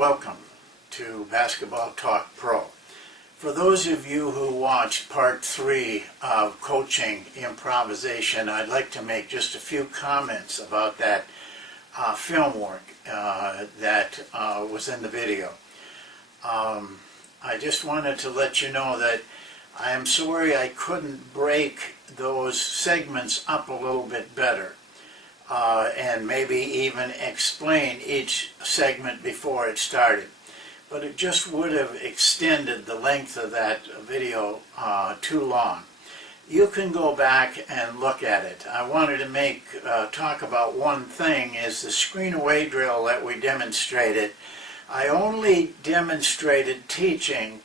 welcome to Basketball Talk Pro. For those of you who watched part 3 of coaching improvisation, I'd like to make just a few comments about that film work that was in the video. I just wanted to let you know that I am sorry I couldn't break those segments up a little bit better. And maybe even explain each segment before it started. But it just would have extended the length of that video too long. You can go back and look at it. I wanted to talk about one thing, is the screen away drill that we demonstrated. I only demonstrated teaching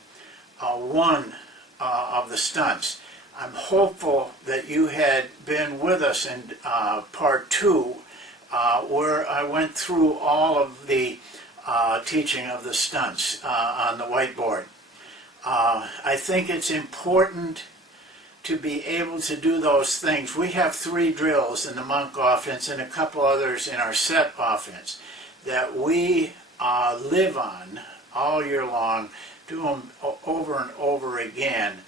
one of the stunts. I'm hopeful that you had been with us in part 2 where I went through all of the teaching of the stunts on the whiteboard. I think it's important to be able to do those things. We have 3 drills in the Monk offense and a couple others in our set offense that we live on all year long, do them over and over again.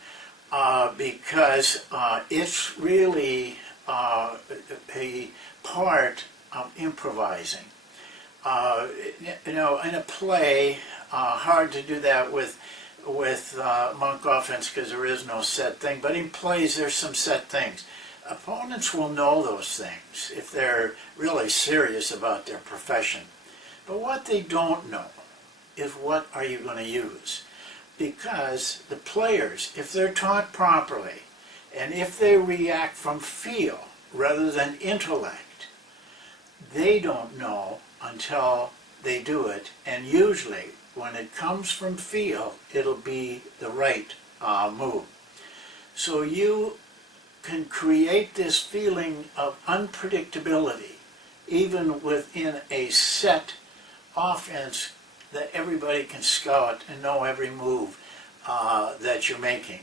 Because it's really a part of improvising. You know, in a play, hard to do that with Monk offense because there is no set thing, but in plays there's some set things. Opponents will know those things if they're really serious about their profession. But what they don't know is what are you going to use. Because the players, if they're taught properly, and if they react from feel rather than intellect, they don't know until they do it. And usually, when it comes from feel, it'll be the right move. So you can create this feeling of unpredictability, even within a set offense that everybody can scout and know every move that you're making.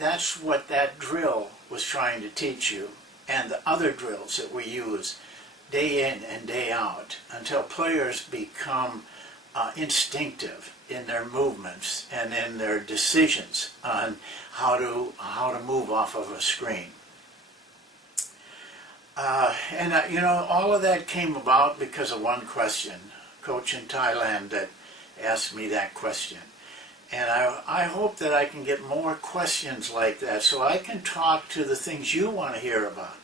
That's what that drill was trying to teach you, and the other drills that we use day in and day out until players become instinctive in their movements and in their decisions on how to move off of a screen. You know, all of that came about because of one question. Coach in Thailand that asked me that question. And I hope that I can get more questions like that so I can talk to the things you want to hear about,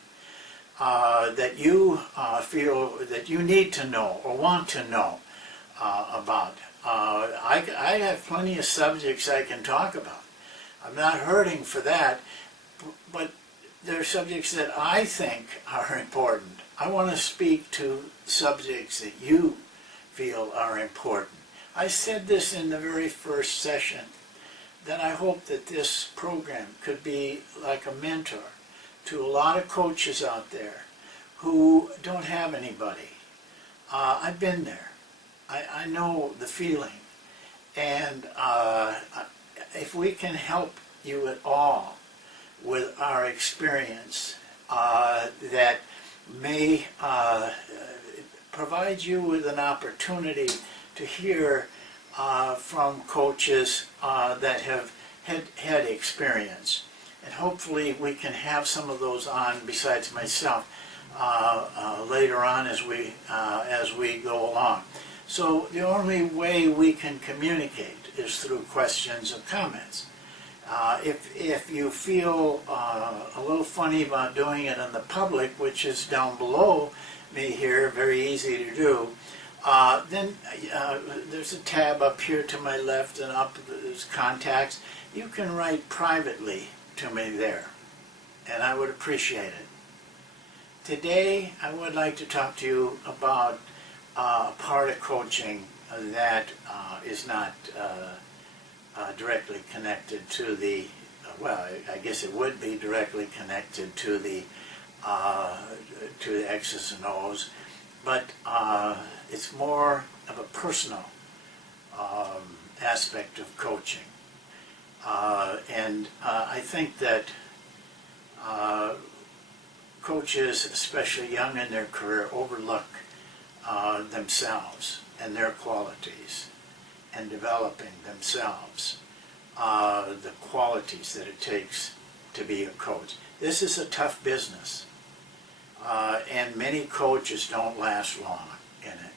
that you feel that you need to know or want to know about. I have plenty of subjects I can talk about. I'm not hurting for that, but there are subjects that I think are important. I want to speak to subjects that you feel are important. I said this in the very first session, that I hope that this program could be like a mentor to a lot of coaches out there who don't have anybody. I've been there. I know the feeling. And if we can help you at all with our experience, that may provide you with an opportunity to hear from coaches that have had experience. And hopefully we can have some of those on besides myself later on as we go along. So the only way we can communicate is through questions and comments. If you feel a little funny about doing it in the public, which is down below me here, very easy to do, then there's a tab up here to my left, and up there's contacts. You can write privately to me there, and I would appreciate it. Today I would like to talk to you about a part of coaching that is not directly connected to the, well, I guess it would be directly connected to the X's and O's, but it's more of a personal aspect of coaching. And I think that coaches, especially young in their career, overlook themselves and their qualities and developing themselves, the qualities that it takes to be a coach. This is a tough business, and many coaches don't last long in it,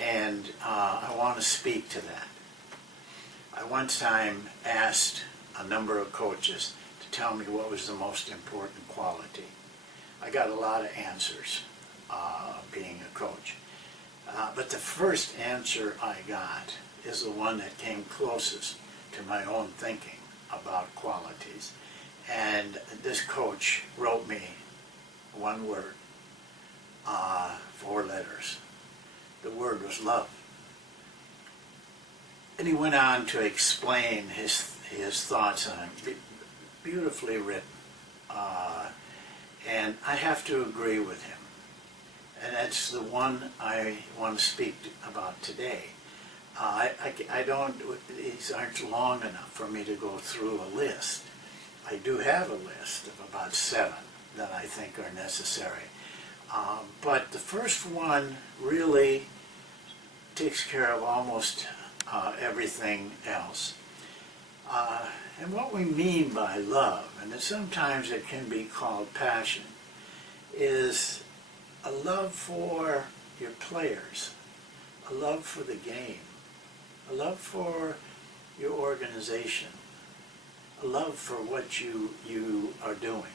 and I want to speak to that. I one time asked a number of coaches to tell me what was the most important quality. I got a lot of answers being a coach. But the first answer I got is the one that came closest to my own thinking about qualities. And this coach wrote me one word, 4 letters. The word was love. And he went on to explain his thoughts on it, beautifully written. And I have to agree with him. And that's the one I want to speak about today. I don't, these aren't long enough for me to go through a list. I do have a list of about 7 that I think are necessary. But the first one really takes care of almost everything else. And what we mean by love, and sometimes it can be called passion, is a love for your players, a love for the game, a love for your organization, a love for what you are doing.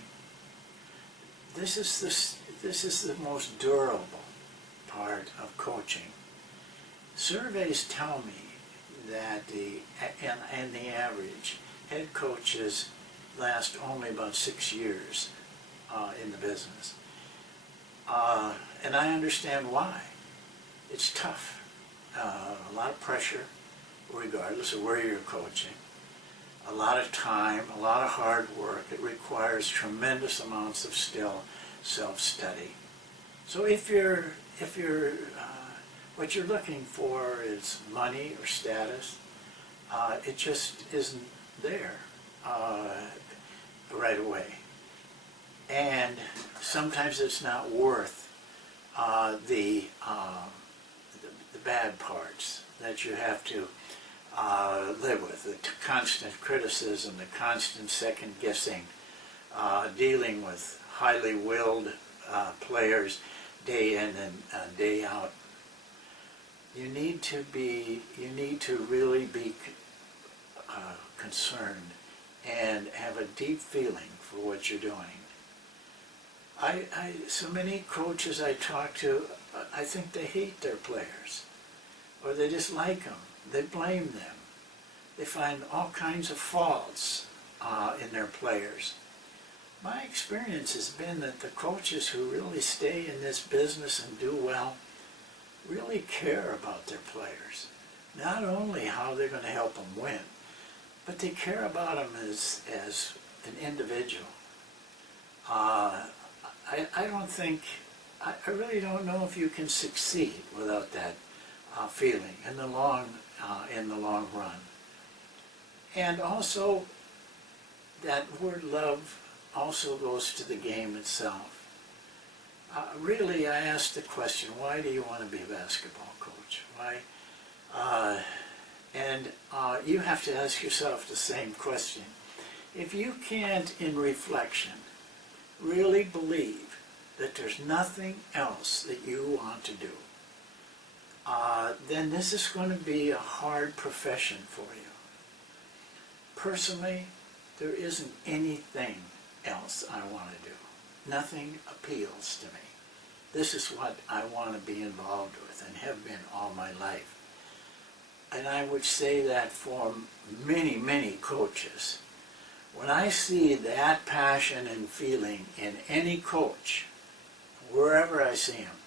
This is the most durable part of coaching. Surveys tell me that the average head coaches last only about 6 years in the business. And I understand why. It's tough. A lot of pressure, regardless of where you're coaching. A lot of time, a lot of hard work. It requires tremendous amounts of still self-study. So if what you're looking for is money or status, it just isn't there right away. And sometimes it's not worth the bad parts that you have to live with, the constant criticism, the constant second guessing, dealing with highly willed players day in and day out. You need to really be concerned and have a deep feeling for what you're doing. So many coaches I talk to, I think they hate their players, or they dislike them. They blame them. They find all kinds of faults in their players. My experience has been that the coaches who really stay in this business and do well really care about their players. Not only how they're going to help them win, but they care about them as an individual. I really don't know if you can succeed without that feeling in the long run. And also, that word love also goes to the game itself. Really, I asked the question, why do you want to be a basketball coach? Why? And you have to ask yourself the same question. If you can't, in reflection, really believe that there's nothing else that you want to do, then this is going to be a hard profession for you. Personally, there isn't anything else I want to do. Nothing appeals to me. This is what I want to be involved with and have been all my life. And I would say that for many, many coaches. When I see that passion and feeling in any coach, wherever I see them,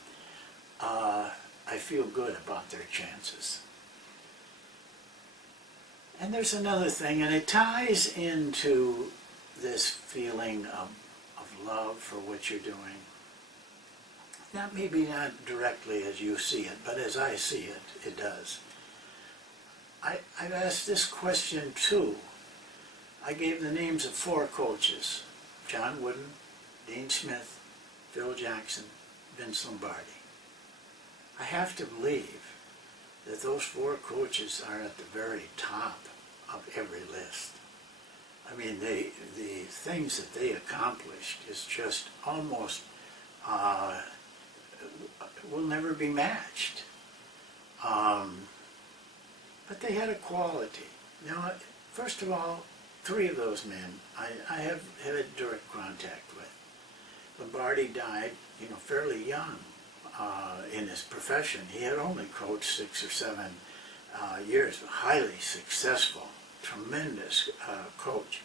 I feel good about their chances. And there's another thing, and it ties into this feeling of love for what you're doing. Maybe not directly as you see it, but as I see it, it does. I've asked this question too. I gave the names of 4 coaches: John Wooden, Dean Smith, Phil Jackson, Vince Lombardi. I have to believe that those 4 coaches are at the very top of every list. I mean, the things that they accomplished is just almost will never be matched. But they had a quality. Now, first of all, 3 of those men I have had direct contact with. Lombardi died, fairly young in his profession. He had only coached 6 or 7 years, highly successful, tremendous coach.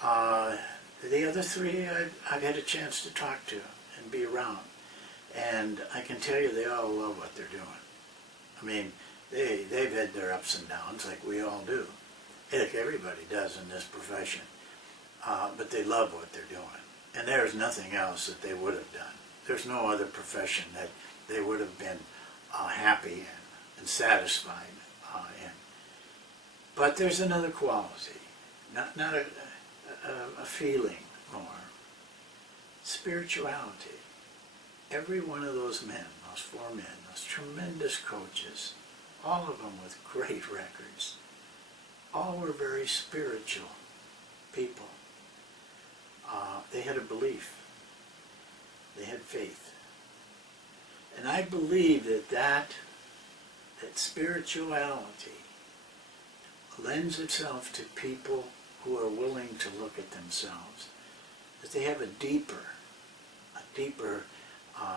The other 3 I've had a chance to talk to and be around. And I can tell you they all love what they're doing. I mean, they've had their ups and downs like we all do. Heck, everybody does in this profession. But they love what they're doing. And there's nothing else that they would have done. There's no other profession that they would have been happy and satisfied in. But there's another quality, not a feeling more. Spirituality. Every one of those men, those 4 men, those tremendous coaches, all of them with great records, all were very spiritual people. They had a belief. They had faith. And I believe that spirituality lends itself to people who are willing to look at themselves, that they have a deeper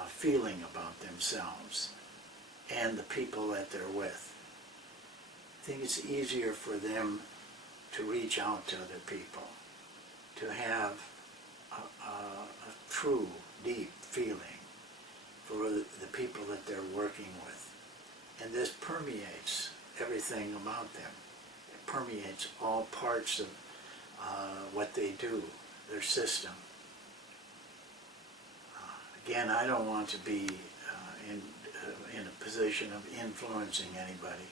feeling about themselves and the people that they're with. I think it's easier for them to reach out to other people, to have a true, deep feeling for the people that they're working with. And this permeates everything about them. It permeates all parts of what they do, their system. Again, I don't want to be in a position of influencing anybody.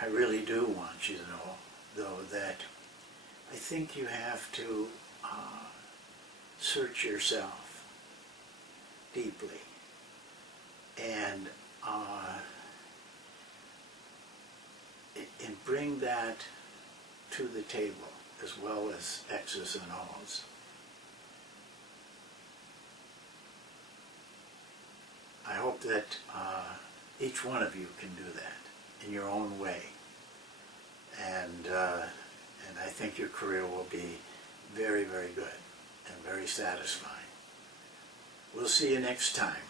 I really do want you to know, though, that I think you have to search yourself deeply and bring that to the table, as well as X's and O's. I hope that each one of you can do that in your own way, and I think your career will be very, very good and very satisfying. We'll see you next time.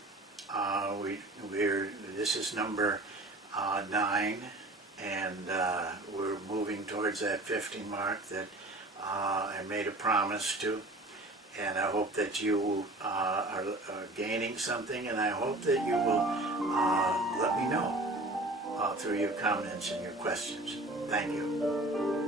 This is number 9, and we're moving towards that 50 mark that I made a promise to. And I hope that you are gaining something, and I hope that you will let me know through your comments and your questions. Thank you.